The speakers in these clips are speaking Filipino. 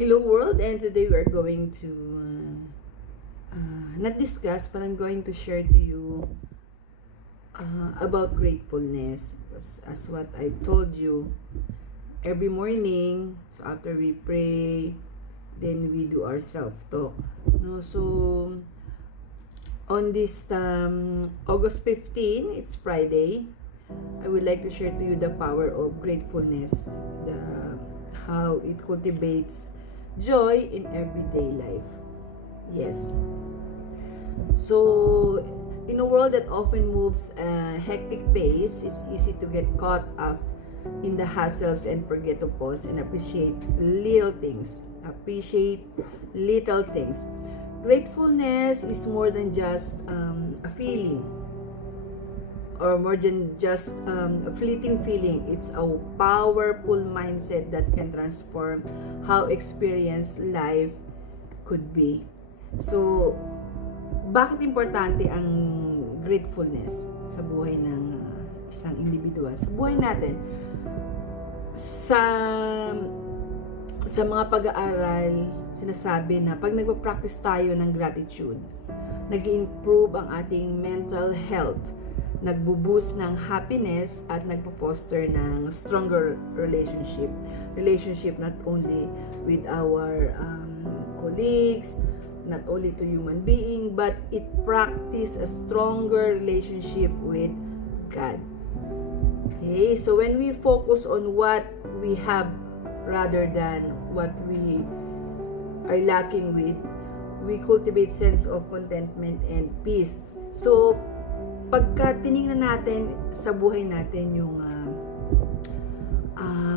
Hello world, and today we are going to not discuss, but I'm going to share to you about gratefulness. As what I told you, every morning, so after we pray, then we do our self-talk. No, so on this August 15, it's Friday, I would like to share to you the power of gratefulness, how it cultivates joy in everyday life. Yes. So, in a world that often moves a hectic pace, it's easy to get caught up in the hassles and forget to pause and appreciate little things. Gratefulness is more than just a feeling, or more than just a fleeting feeling. It's a powerful mindset that can transform how experience life could be. So, bakit importante ang gratefulness sa buhay ng isang individual? Sa buhay natin, sa mga pag-aaral, sinasabi na pag nagpa-practice tayo ng gratitude, nag-improve ang ating mental health, nagbo-boost ng happiness, at nagpo-foster ng stronger relationship not only with our colleagues, not only to human being, but it practice a stronger relationship with God. Okay, so when we focus on what we have rather than what we are lacking with, we cultivate sense of contentment and peace. So pagka tiningnan natin sa buhay natin yung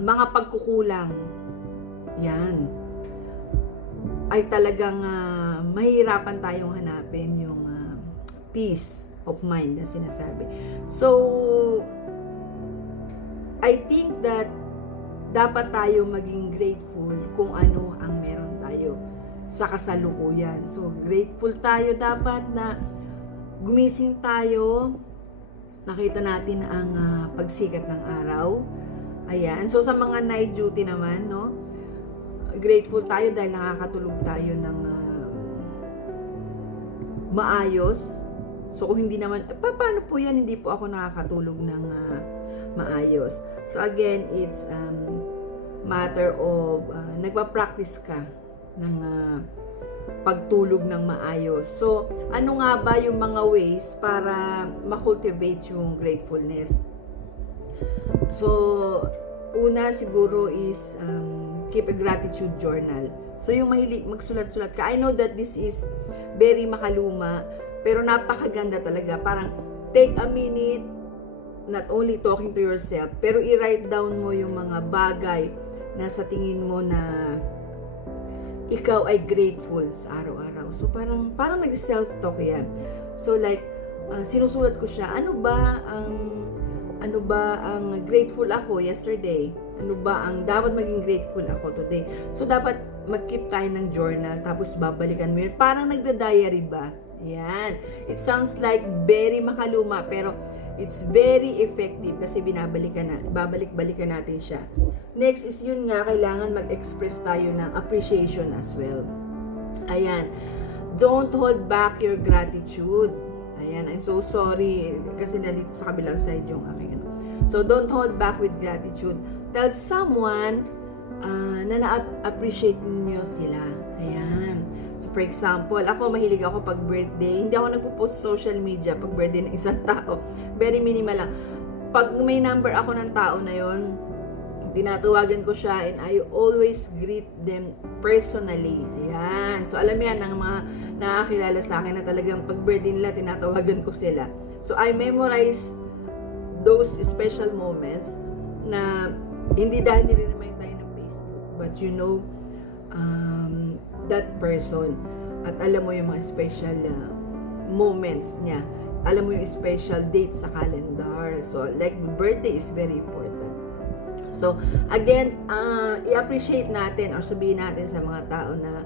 mga pagkukulang, yan, ay talagang mahirapan tayong hanapin yung peace of mind na sinasabi. So, I think that dapat tayo maging grateful kung ano ang meron tayo sa kasalukuyan. So, grateful tayo dapat na gumising tayo, nakita natin ang pagsikat ng araw. Ayan. So, sa mga night duty naman, no, grateful tayo dahil nakakatulog tayo ng maayos. So, kung hindi naman, paano po yan? Hindi po ako nakakatulog ng maayos. So, again, it's matter of nagpa-practice ka ng pagtulog ng maayos. So, ano nga ba yung mga ways para makultivate yung gratefulness? So, una siguro is keep a gratitude journal. So, yung mahilig magsulat-sulat ka. I know that this is very makaluma, pero napakaganda talaga. Parang take a minute, not only talking to yourself, pero i-write down mo yung mga bagay na sa tingin mo na ikaw ay grateful sa araw-araw. So, parang nag-self-talk yan. So, like, sinusulat ko siya, ano ba ang grateful ako yesterday? Ano ba ang dapat maging grateful ako today? So, dapat mag-keep tayo ng journal, tapos babalikan mo yun. Parang nagda-diary ba? Yan. It sounds like very makaluma, pero it's very effective kasi babalik-balikan natin siya. Next is yun nga, kailangan mag-express tayo ng appreciation as well. Ayan. Don't hold back your gratitude. Ayan, I'm so sorry kasi nandito sa kabilang side yung aking ano. So, don't hold back with gratitude. Tell someone na na-appreciate niyo sila. Ayan. So, for example, ako mahilig ako pag birthday. Hindi ako nagpo-post sa social media pag birthday ng isang tao. Very minimal lang. Pag may number ako ng tao na yon, tinatawagan ko siya and I always greet them personally. Ayan. So, alam yan ng mga nakakilala sa akin na talagang pag birthday nila, tinatawagan ko sila. So, I memorize those special moments na hindi dahil nire-remind tayo ng Facebook, but you know that person. At alam mo yung mga special moments niya. Alam mo yung special dates sa calendar. So, like, birthday is very important. So, again, i-appreciate natin or sabihin natin sa mga tao na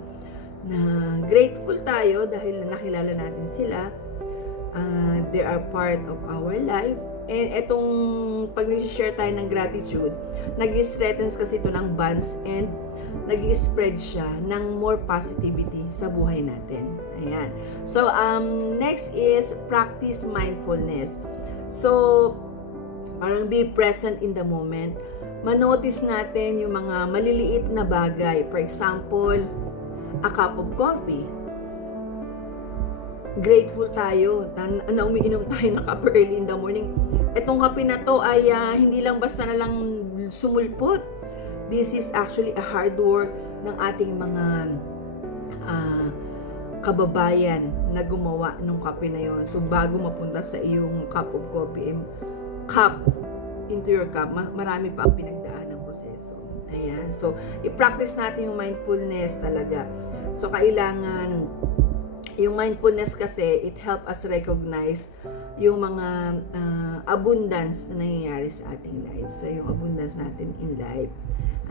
grateful tayo dahil nakilala natin sila. They are part of our life. And etong pag nag-share tayo ng gratitude, nag-strengthens kasi ito ng bonds and nag-spread siya ng more positivity sa buhay natin. Ayan. So, next is practice mindfulness. So, parang be present in the moment. Manotice natin yung mga maliliit na bagay. For example, a cup of coffee. Grateful tayo na umiinom tayo ng kape early in the morning. Itong kape na to ay hindi lang basta na lang sumulpot. This is actually a hard work ng ating mga kababayan na gumawa ng kape na yon. So, bago mapunta sa iyong cup of coffee, into your cup, marami pa ang pinagdaan ng proseso. Ayan. So, i-practice natin yung mindfulness talaga. So, kailangan, yung mindfulness kasi, it help us recognize yung mga abundance na nangyayari sa ating life. So, yung abundance natin in life.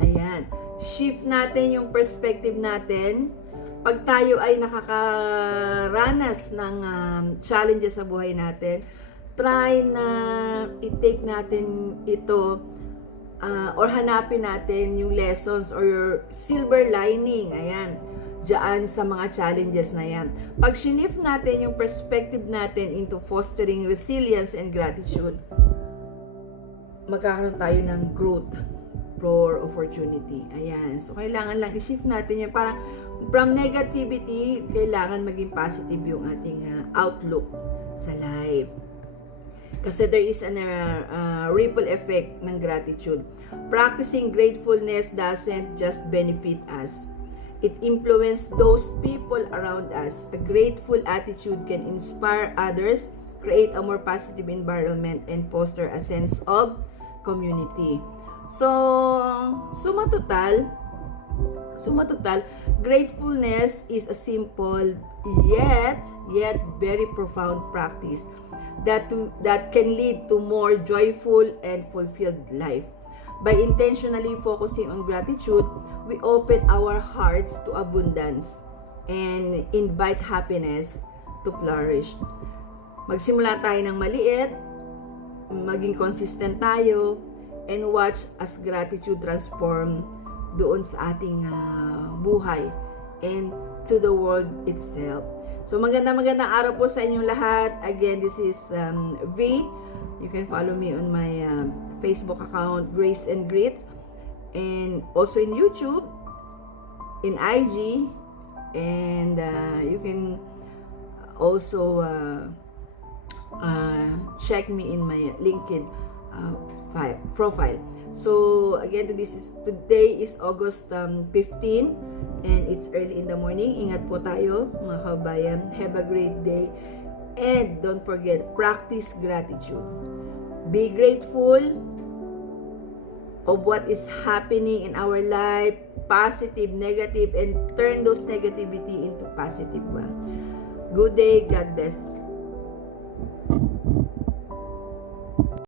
Ayan. Shift natin yung perspective natin. Pag tayo ay nakakaranas ng challenges sa buhay natin, try na i-take natin ito or hanapin natin yung lessons or your silver lining. Ayan. Diyan sa mga challenges na yan. Pag shift natin yung perspective natin into fostering resilience and gratitude, magkakaroon tayo ng growth for opportunity. Ayan. So, kailangan lang i-shift natin yan. Parang from negativity, kailangan maging positive yung ating outlook sa life. Kasi there is a ripple effect ng gratitude. Practicing gratefulness doesn't just benefit us. It influences those people around us. A grateful attitude can inspire others, create a more positive environment, and foster a sense of community. So sumatotal, gratefulness is a simple yet very profound practice that can lead to more joyful and fulfilled life. By intentionally focusing on gratitude, we open our hearts to abundance and invite happiness to flourish. Magsimula tayo ng maliit, maging consistent tayo, and watch as gratitude transform doon sa ating buhay and to the world itself. So magandang araw po sa inyong lahat. Again, this is V. You can follow me on my Facebook account, Grace and Grit, and also in YouTube, in IG, and you can also check me in my LinkedIn profile. So again, today is August 15 and it's early in the morning. Ingat po tayo mga kabayan. Have a great day and don't forget, practice gratitude. Be grateful of what is happening in our life, positive, negative, and turn those negativity into positive one. Good day, God bless.